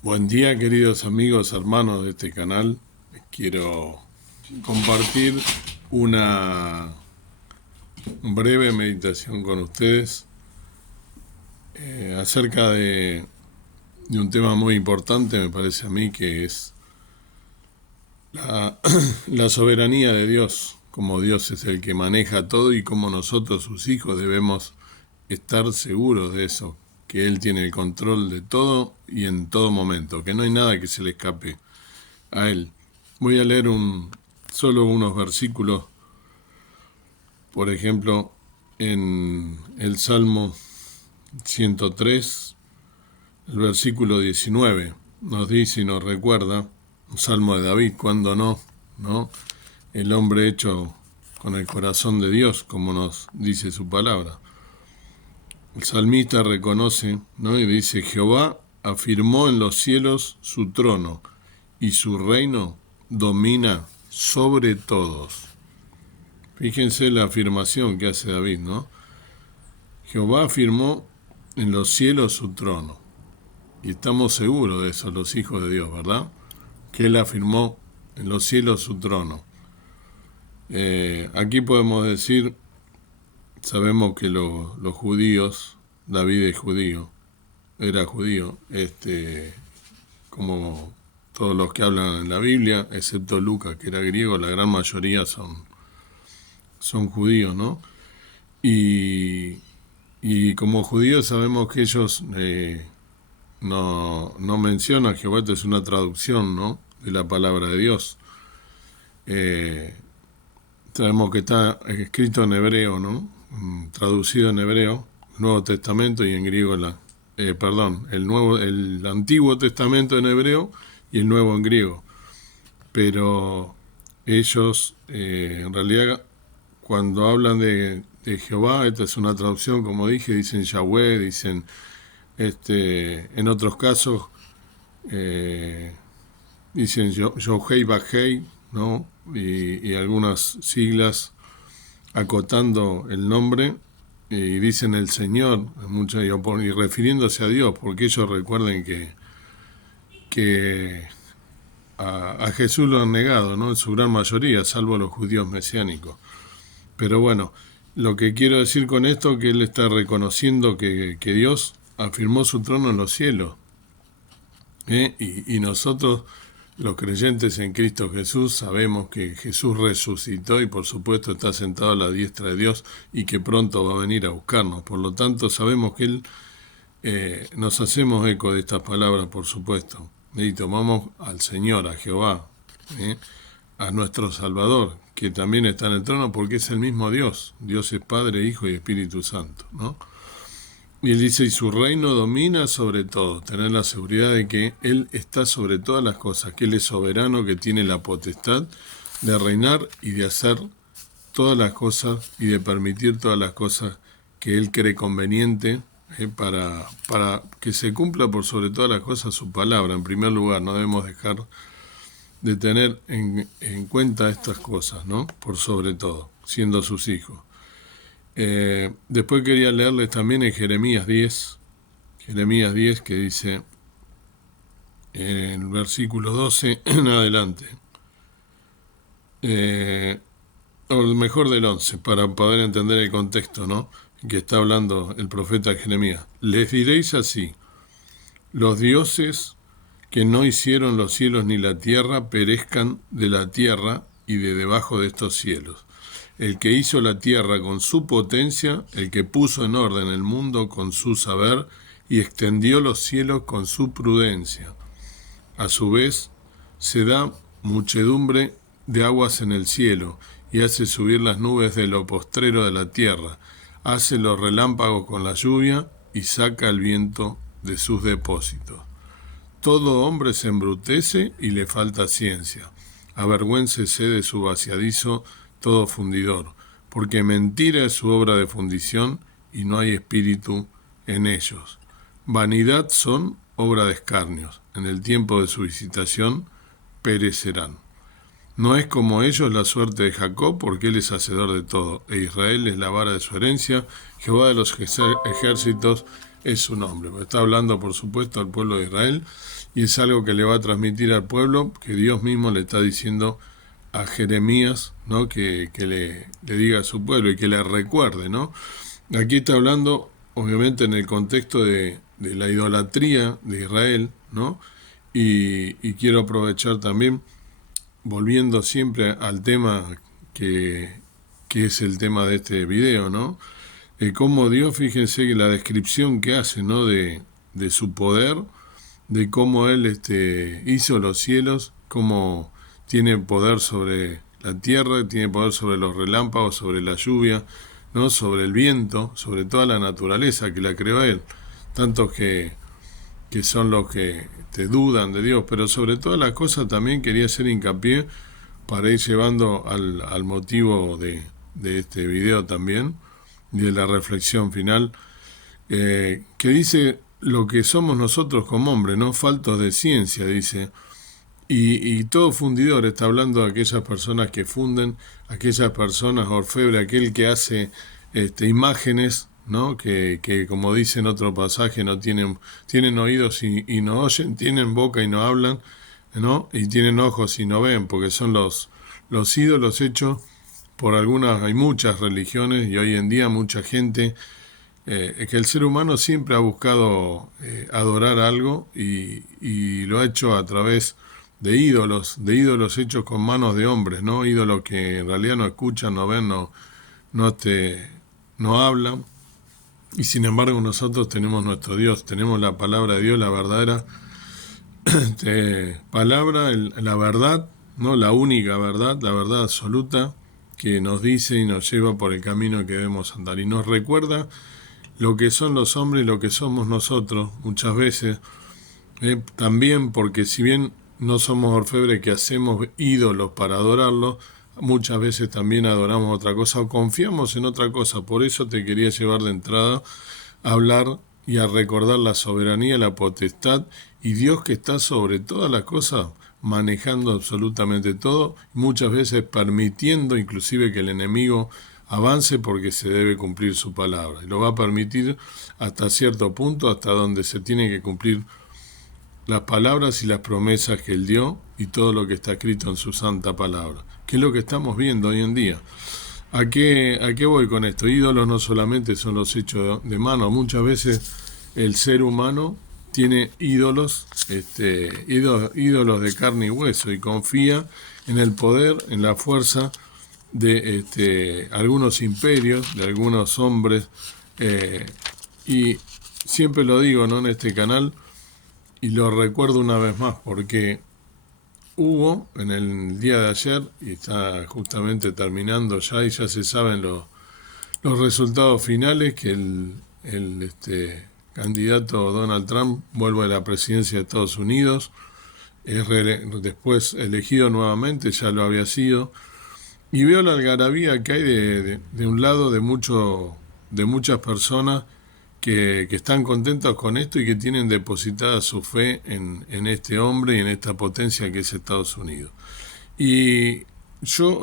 Buen día, queridos amigos, hermanos de este canal. Quiero compartir una breve meditación con ustedes acerca de un tema muy importante, me parece a mí, que es la, la soberanía de Dios, como Dios es el que maneja todo y como nosotros, sus hijos, debemos estar seguros de eso, que Él tiene el control de todo y en todo momento, que no hay nada que se le escape a Él. Voy a leer solo unos versículos, por ejemplo, en el Salmo 103, el versículo 19, nos dice y nos recuerda, un salmo de David, cuando no, el hombre hecho con el corazón de Dios, como nos dice su palabra. El salmista reconoce, ¿no? Y dice: Jehová afirmó en los cielos su trono, y su reino domina sobre todos. Fíjense la afirmación que hace David, ¿no? Jehová afirmó en los cielos su trono. Y estamos seguros de eso, los hijos de Dios, ¿verdad? Que Él afirmó en los cielos su trono. Aquí podemos decir, sabemos que los judíos, David es judío, era judío, como todos los que hablan en la Biblia, excepto Lucas, que era griego, la gran mayoría son judíos, ¿no? Y como judíos sabemos que ellos no mencionan Jehová. Esto es una traducción, ¿no?, de la palabra de Dios. Sabemos que está escrito en hebreo, ¿no? Traducido en hebreo, Nuevo Testamento, y en griego el Antiguo Testamento en hebreo y el Nuevo en griego. Pero ellos, en realidad, cuando hablan de Jehová, esta es una traducción, como dije, dicen Yahweh, dicen, en otros casos, dicen Yohei Bajei, ¿no? Y algunas siglas acotando el nombre, y dicen el Señor, y refiriéndose a Dios, porque ellos recuerden que a Jesús lo han negado, ¿no?, en su gran mayoría, salvo los judíos mesiánicos. Pero bueno, lo que quiero decir con esto es que Él está reconociendo que Dios afirmó su trono en los cielos. Y nosotros, los creyentes en Cristo Jesús, sabemos que Jesús resucitó y por supuesto está sentado a la diestra de Dios y que pronto va a venir a buscarnos. Por lo tanto, sabemos que Él, nos hacemos eco de estas palabras, por supuesto, y tomamos al Señor, a Jehová, a nuestro Salvador, que también está en el trono, porque es el mismo Dios. Dios es Padre, Hijo y Espíritu Santo, ¿no? Y Él dice, y su reino domina sobre todo. Tener la seguridad de que Él está sobre todas las cosas, que Él es soberano, que tiene la potestad de reinar y de hacer todas las cosas y de permitir todas las cosas que Él cree conveniente, para que se cumpla por sobre todas las cosas su palabra. En primer lugar, no debemos dejar de tener en cuenta estas cosas, ¿no?, por sobre todo, siendo sus hijos. Después quería leerles también en Jeremías 10, que dice, en el versículo 12 en adelante, o mejor del 11, para poder entender el contexto, ¿no?, que está hablando el profeta Jeremías. Les diréis así: los dioses que no hicieron los cielos ni la tierra perezcan de la tierra y de debajo de estos cielos. El que hizo la tierra con su potencia, el que puso en orden el mundo con su saber y extendió los cielos con su prudencia. A su vez, se da muchedumbre de aguas en el cielo y hace subir las nubes de lo postrero de la tierra, hace los relámpagos con la lluvia y saca el viento de sus depósitos. Todo hombre se embrutece y le falta ciencia. Avergüéncese de su vaciadizo todo fundidor, porque mentira es su obra de fundición y no hay espíritu en ellos. Vanidad son obra de escarnios. En el tiempo de su visitación perecerán. No es como ellos la suerte de Jacob, porque él es hacedor de todo, e Israel es la vara de su herencia. Jehová de los ejércitos es su nombre. Está hablando, por supuesto, al pueblo de Israel, y es algo que le va a transmitir al pueblo, que Dios mismo le está diciendo a Jeremías, ¿no? Que le diga a su pueblo y que le recuerde, ¿no? Aquí está hablando, obviamente, en el contexto de la idolatría de Israel, ¿no? Y quiero aprovechar también, volviendo siempre al tema que es el tema de este video, ¿no? Cómo Dios, fíjense que la descripción que hace, ¿no? De su poder, de cómo Él hizo los cielos, cómo tiene poder sobre la tierra, tiene poder sobre los relámpagos, sobre la lluvia, ¿no? Sobre el viento, sobre toda la naturaleza que la creó Él. Tantos que son los que te dudan de Dios, pero sobre todas las cosas también quería hacer hincapié para ir llevando al motivo de este video también, y de la reflexión final, que dice lo que somos nosotros como hombres, ¿no? Faltos de ciencia, dice. Y todo fundidor, está hablando de aquellas personas que funden, aquellas personas orfebre, aquel que hace imágenes, ¿no? Que como dice en otro pasaje, no tienen oídos y no oyen, tienen boca y no hablan, ¿no? Y tienen ojos y no ven, porque son los ídolos hechos por algunas, hay muchas religiones y hoy en día mucha gente, que el ser humano siempre ha buscado adorar algo y lo ha hecho a través de ídolos hechos con manos de hombres, ¿no? Ídolos que en realidad no escuchan, no ven, no hablan. Y sin embargo nosotros tenemos nuestro Dios, tenemos la palabra de Dios, la verdadera palabra, la verdad, ¿no? La única verdad, la verdad absoluta, que nos dice y nos lleva por el camino que debemos andar. Y nos recuerda lo que son los hombres y lo que somos nosotros, muchas veces. También porque si bien no somos orfebres que hacemos ídolos para adorarlos, muchas veces también adoramos otra cosa o confiamos en otra cosa. Por eso te quería llevar de entrada a hablar y a recordar la soberanía, la potestad y Dios que está sobre todas las cosas, manejando absolutamente todo, muchas veces permitiendo inclusive que el enemigo avance porque se debe cumplir su palabra. Y lo va a permitir hasta cierto punto, hasta donde se tiene que cumplir las palabras y las promesas que Él dio y todo lo que está escrito en su santa palabra, que es lo que estamos viendo hoy en día. ¿A qué voy con esto? Ídolos no solamente son los hechos de mano, muchas veces el ser humano tiene ídolos de carne y hueso y confía en el poder, en la fuerza de algunos imperios, de algunos hombres, y siempre lo digo, ¿no? En este canal, y lo recuerdo una vez más, porque hubo en el día de ayer, y está justamente terminando ya, y ya se saben los resultados finales, que el candidato Donald Trump vuelve a la presidencia de Estados Unidos, es después elegido nuevamente, ya lo había sido, y veo la algarabía que hay de un lado de muchas personas que están contentos con esto y que tienen depositada su fe en este hombre y en esta potencia que es Estados Unidos. Y yo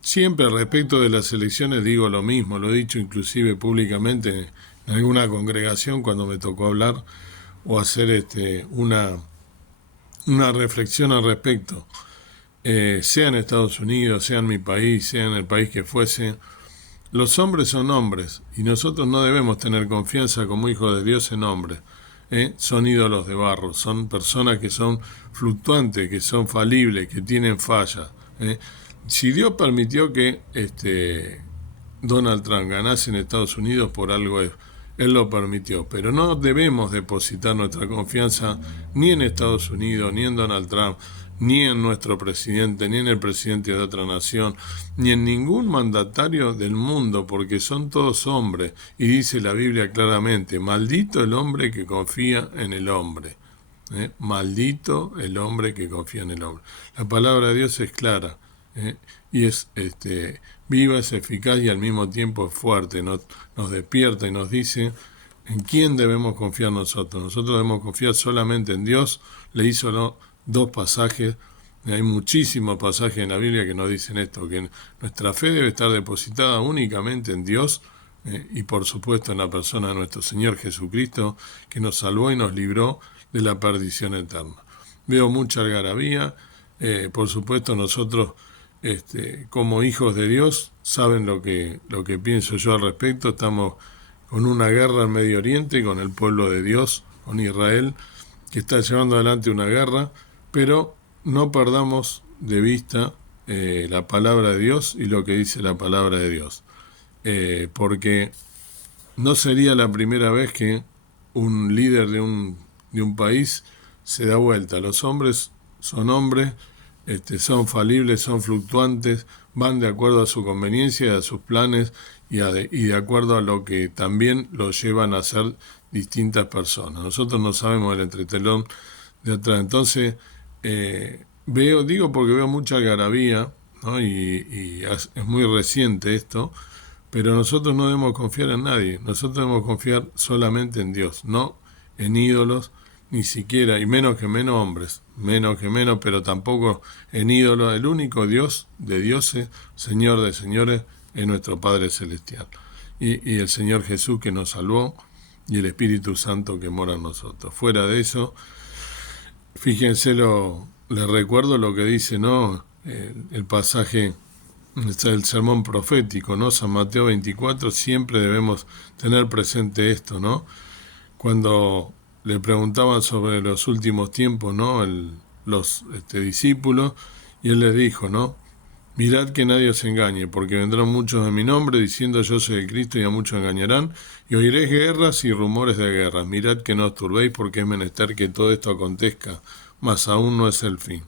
siempre respecto de las elecciones digo lo mismo, lo he dicho inclusive públicamente en alguna congregación cuando me tocó hablar o hacer una reflexión al respecto. Sea en Estados Unidos, sea en mi país, sea en el país que fuese, los hombres son hombres y nosotros no debemos tener confianza como hijos de Dios en hombres. Son ídolos de barro, son personas que son fluctuantes, que son falibles, que tienen fallas. Si Dios permitió que Donald Trump ganase en Estados Unidos, por algo Él lo permitió, pero no debemos depositar nuestra confianza ni en Estados Unidos, ni en Donald Trump, ni en nuestro presidente, ni en el presidente de otra nación, ni en ningún mandatario del mundo, porque son todos hombres. Y dice la Biblia claramente, maldito el hombre que confía en el hombre. Maldito el hombre que confía en el hombre. La palabra de Dios es clara, y es viva, es eficaz y al mismo tiempo es fuerte. Nos despierta y nos dice en quién debemos confiar nosotros. Nosotros debemos confiar solamente en Dios. Le hizo dos pasajes, hay muchísimos pasajes en la Biblia que nos dicen esto, que nuestra fe debe estar depositada únicamente en Dios y por supuesto en la persona de nuestro Señor Jesucristo, que nos salvó y nos libró, de la perdición eterna. Veo mucha algarabía, por supuesto nosotros como hijos de Dios saben lo que pienso yo al respecto. Estamos con una guerra en Medio Oriente, con el pueblo de Dios, con Israel, que está llevando adelante una guerra, pero no perdamos de vista la palabra de Dios y lo que dice la palabra de Dios, porque no sería la primera vez que un líder de un país se da vuelta. Los hombres son hombres, son falibles, son fluctuantes, van de acuerdo a su conveniencia, a sus planes y de acuerdo a lo que también los llevan a hacer distintas personas. Nosotros no sabemos el entretelón de atrás. Entonces, digo porque veo mucha algarabía, ¿no? Y es muy reciente esto, pero nosotros no debemos confiar en nadie, nosotros debemos confiar solamente en Dios, no en ídolos, ni siquiera, y menos que menos hombres, menos que menos, pero tampoco en ídolos. El único Dios de dioses, Señor de señores, es nuestro Padre Celestial. Y el Señor Jesús que nos salvó, y el Espíritu Santo que mora en nosotros. Fuera de eso, fíjense, les recuerdo lo que dice, ¿no? El pasaje el sermón profético, ¿no? San Mateo 24, siempre debemos tener presente esto, ¿no? Cuando le preguntaban sobre los últimos tiempos, ¿no? Los discípulos, y él les dijo, ¿no? Mirad que nadie os engañe, porque vendrán muchos en mi nombre, diciendo yo soy el Cristo, y a muchos engañarán, y oiréis guerras y rumores de guerras. Mirad que no os turbéis, porque es menester que todo esto acontezca, mas aún no es el fin.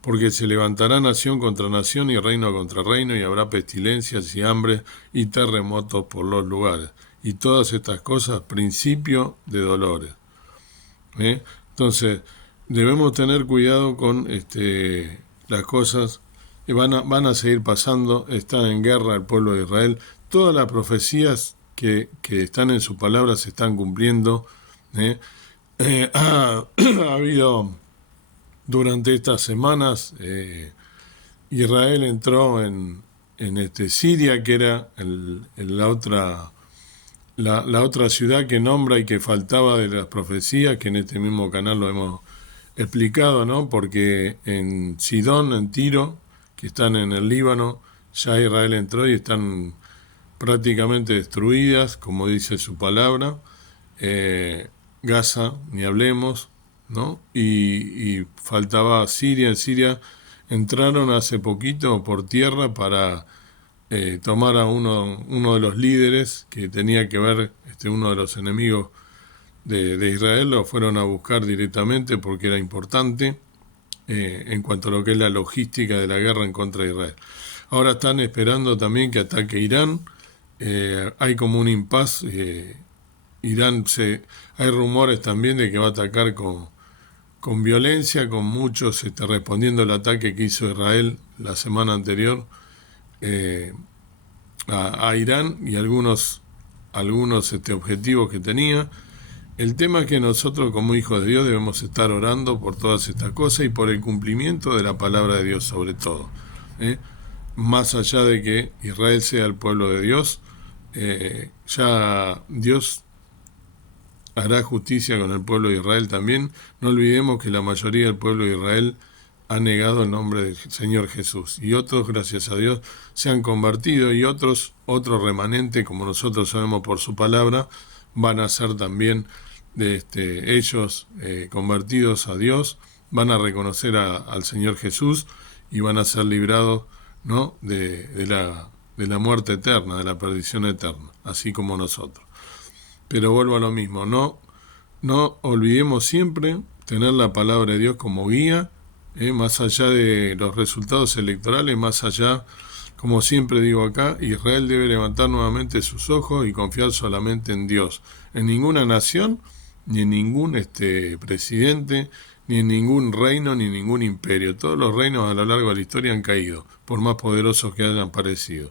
Porque se levantará nación contra nación y reino contra reino, y habrá pestilencias y hambre y terremotos por los lugares. Y todas estas cosas, principio de dolores. Entonces, debemos tener cuidado con las cosas que van a seguir pasando. Está en guerra el pueblo de Israel. Todas las profecías que están en su palabra se están cumpliendo. Ha habido... Durante estas semanas, Israel entró en Siria, que era la otra ciudad que nombra y que faltaba de las profecías, que en este mismo canal lo hemos explicado, ¿no? Porque en Sidón, en Tiro, que están en el Líbano, ya Israel entró y están prácticamente destruidas, como dice su palabra. Gaza, ni hablemos, ¿no? Y faltaba Siria. En Siria entraron hace poquito por tierra para tomar a uno de los líderes que tenía que ver, uno de los enemigos de Israel. Lo fueron a buscar directamente porque era importante en cuanto a lo que es la logística de la guerra en contra de Israel. Ahora están esperando también que ataque Irán. Hay como un impasse. Irán, hay rumores también de que va a atacar con violencia, con muchos respondiendo al ataque que hizo Israel la semana anterior a Irán y algunos objetivos que tenía. El tema es que nosotros como hijos de Dios debemos estar orando por todas estas cosas y por el cumplimiento de la palabra de Dios sobre todo. Más allá de que Israel sea el pueblo de Dios, ya Dios hará justicia con el pueblo de Israel también. No olvidemos que la mayoría del pueblo de Israel ha negado el nombre del Señor Jesús. Y otros, gracias a Dios, se han convertido, y otro remanente, como nosotros sabemos por su palabra, van a ser también ellos convertidos a Dios, van a reconocer al Señor Jesús y van a ser librados, ¿no? de la muerte eterna, de la perdición eterna, así como nosotros. Pero vuelvo a lo mismo, no olvidemos siempre tener la palabra de Dios como guía, más allá de los resultados electorales, más allá, como siempre digo acá, Israel debe levantar nuevamente sus ojos y confiar solamente en Dios, en ninguna nación, ni en ningún presidente, ni en ningún reino, ni en ningún imperio. Todos los reinos a lo largo de la historia han caído, por más poderosos que hayan parecido.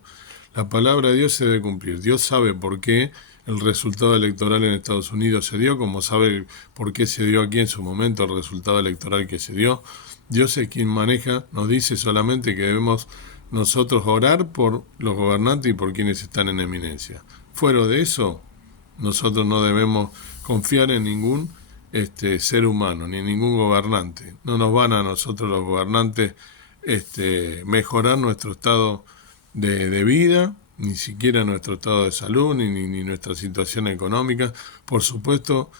La palabra de Dios se debe cumplir. Dios sabe por qué el resultado electoral en Estados Unidos se dio, como sabe por qué se dio aquí en su momento el resultado electoral que se dio. Dios es quien maneja, nos dice solamente que debemos nosotros orar por los gobernantes y por quienes están en eminencia. Fuera de eso, nosotros no debemos confiar en ningún ser humano, ni ningún gobernante. No nos van a nosotros los gobernantes mejorar nuestro estado de vida, ni siquiera nuestro estado de salud, ni nuestra situación económica. Por supuesto,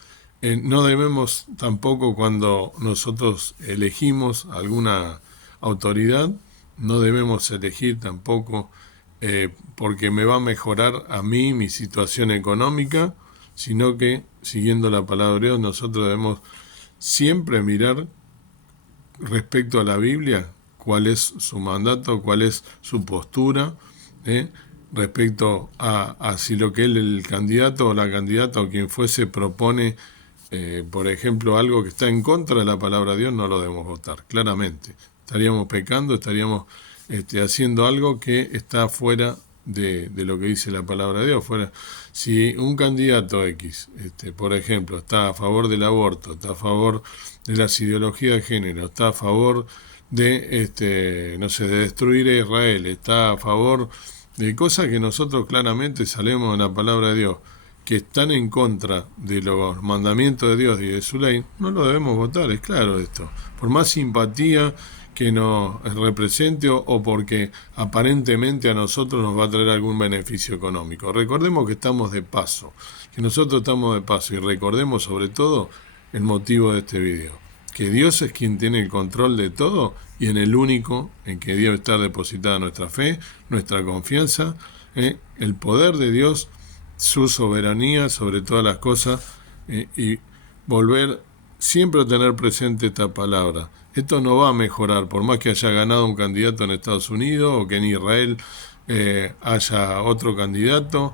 no debemos tampoco, cuando nosotros elegimos alguna autoridad, no debemos elegir tampoco porque me va a mejorar a mí mi situación económica, sino que, siguiendo la palabra de Dios, nosotros debemos siempre mirar respecto a la Biblia cuál es su mandato, cuál es su postura, respecto a si lo que el candidato o la candidata o quien fuese propone, por ejemplo, algo que está en contra de la palabra de Dios, no lo debemos votar, claramente. Estaríamos pecando, estaríamos haciendo algo que está fuera de lo que dice la palabra de Dios. Si un candidato X, por ejemplo, está a favor del aborto, está a favor de las ideologías de género, está a favor de, no sé, de destruir a Israel, está a favor de cosas que nosotros claramente sabemos en la palabra de Dios, que están en contra de los mandamientos de Dios y de su ley, no lo debemos votar, es claro esto. Por más simpatía que nos represente o porque aparentemente a nosotros nos va a traer algún beneficio económico. Recordemos que estamos de paso, que nosotros estamos de paso, y recordemos sobre todo el motivo de este video, que Dios es quien tiene el control de todo y en el único en que debe estar depositada nuestra fe, nuestra confianza, el poder de Dios, su soberanía sobre todas las cosas, y volver siempre a tener presente esta palabra. Esto no va a mejorar, por más que haya ganado un candidato en Estados Unidos o que en Israel haya otro candidato.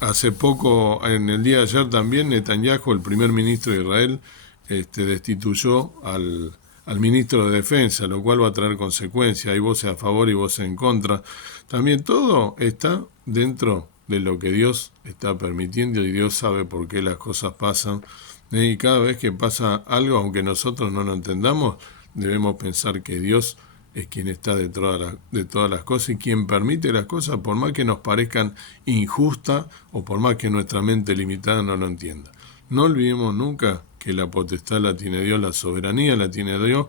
Hace poco, en el día de ayer también, Netanyahu, el primer ministro de Israel, destituyó al ministro de Defensa, lo cual va a traer consecuencias. Hay voces a favor y voces en contra. También todo está dentro de lo que Dios está permitiendo, y Dios sabe por qué las cosas pasan. Y cada vez que pasa algo, aunque nosotros no lo entendamos, debemos pensar que Dios es quien está detrás de todas las cosas y quien permite las cosas, por más que nos parezcan injustas o por más que nuestra mente limitada no lo entienda. No olvidemos nunca que la potestad la tiene Dios, la soberanía la tiene Dios.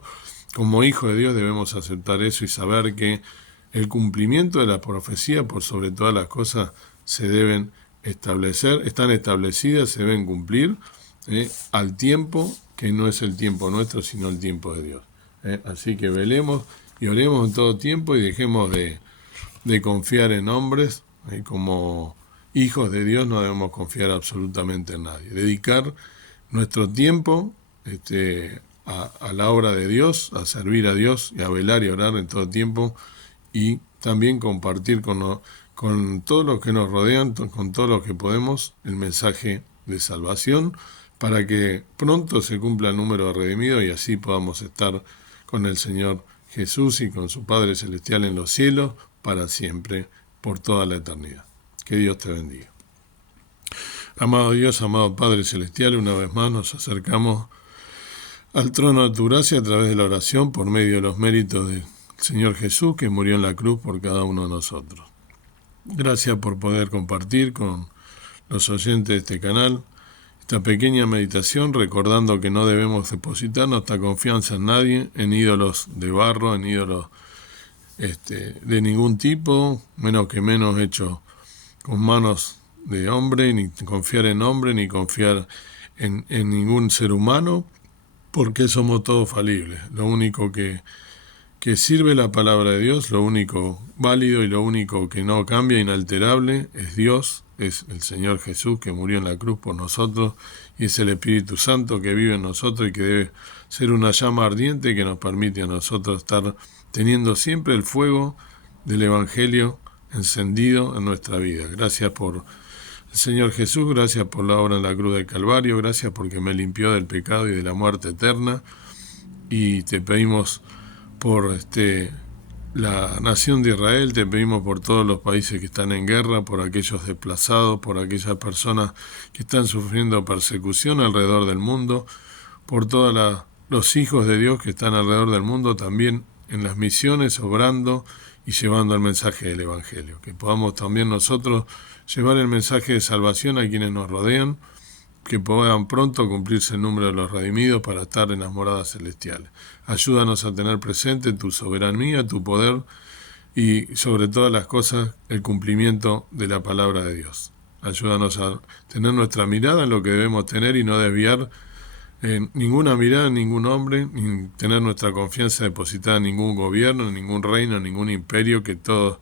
Como hijos de Dios debemos aceptar eso y saber que el cumplimiento de la profecía, por sobre todas las cosas, se deben establecer, están establecidas, se deben cumplir al tiempo que no es el tiempo nuestro, sino el tiempo de Dios. Así que velemos y oremos en todo tiempo y dejemos de confiar en hombres. Como hijos de Dios no debemos confiar absolutamente en nadie. Dedicar nuestro tiempo a la obra de Dios, a servir a Dios y a velar y orar en todo tiempo, y también compartir con todos los que nos rodean, con todos los que podemos, el mensaje de salvación, para que pronto se cumpla el número de redimidos y así podamos estar con el Señor Jesús y con su Padre Celestial en los cielos para siempre, por toda la eternidad. Que Dios te bendiga. Amado Dios, amado Padre Celestial, una vez más nos acercamos al trono de tu gracia a través de la oración por medio de los méritos del Señor Jesús, que murió en la cruz por cada uno de nosotros. Gracias por poder compartir con los oyentes de este canal esta pequeña meditación, recordando que no debemos depositar nuestra confianza en nadie, en ídolos de barro, en ídolos de ningún tipo, menos hechos con manos de hombre, ni confiar en hombre, ni confiar en ningún ser humano, porque somos todos falibles. Lo único que sirve la palabra de Dios, lo único válido y lo único que no cambia, inalterable, es Dios, es el Señor Jesús que murió en la cruz por nosotros, y es el Espíritu Santo que vive en nosotros y que debe ser una llama ardiente que nos permite a nosotros estar teniendo siempre el fuego del Evangelio encendido en nuestra vida. Gracias por el Señor Jesús, gracias por la obra en la cruz del Calvario, gracias porque me limpió del pecado y de la muerte eterna, y te pedimos por la nación de Israel, te pedimos por todos los países que están en guerra, por aquellos desplazados, por aquellas personas que están sufriendo persecución alrededor del mundo, por todos los hijos de Dios que están alrededor del mundo, también en las misiones, obrando y llevando el mensaje del Evangelio. Que podamos también nosotros llevar el mensaje de salvación a quienes nos rodean, que puedan pronto cumplirse el número de los redimidos para estar en las moradas celestiales. Ayúdanos a tener presente tu soberanía, tu poder y sobre todas las cosas el cumplimiento de la palabra de Dios. Ayúdanos a tener nuestra mirada en lo que debemos tener y no desviar ninguna mirada en ningún hombre, ni tener nuestra confianza depositada en ningún gobierno, en ningún reino, en ningún imperio, que todos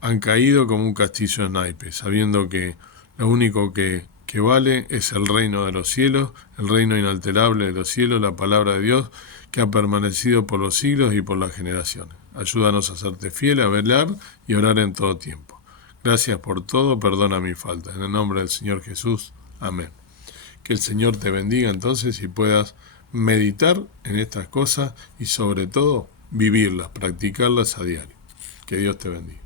han caído como un castillo de naipes, sabiendo que lo único que vale es el reino de los cielos, el reino inalterable de los cielos, la palabra de Dios, que ha permanecido por los siglos y por las generaciones. Ayúdanos a serte fiel, a velar y orar en todo tiempo. Gracias por todo, perdona mi falta. En el nombre del Señor Jesús. Amén. Que el Señor te bendiga entonces y puedas meditar en estas cosas y sobre todo vivirlas, practicarlas a diario. Que Dios te bendiga.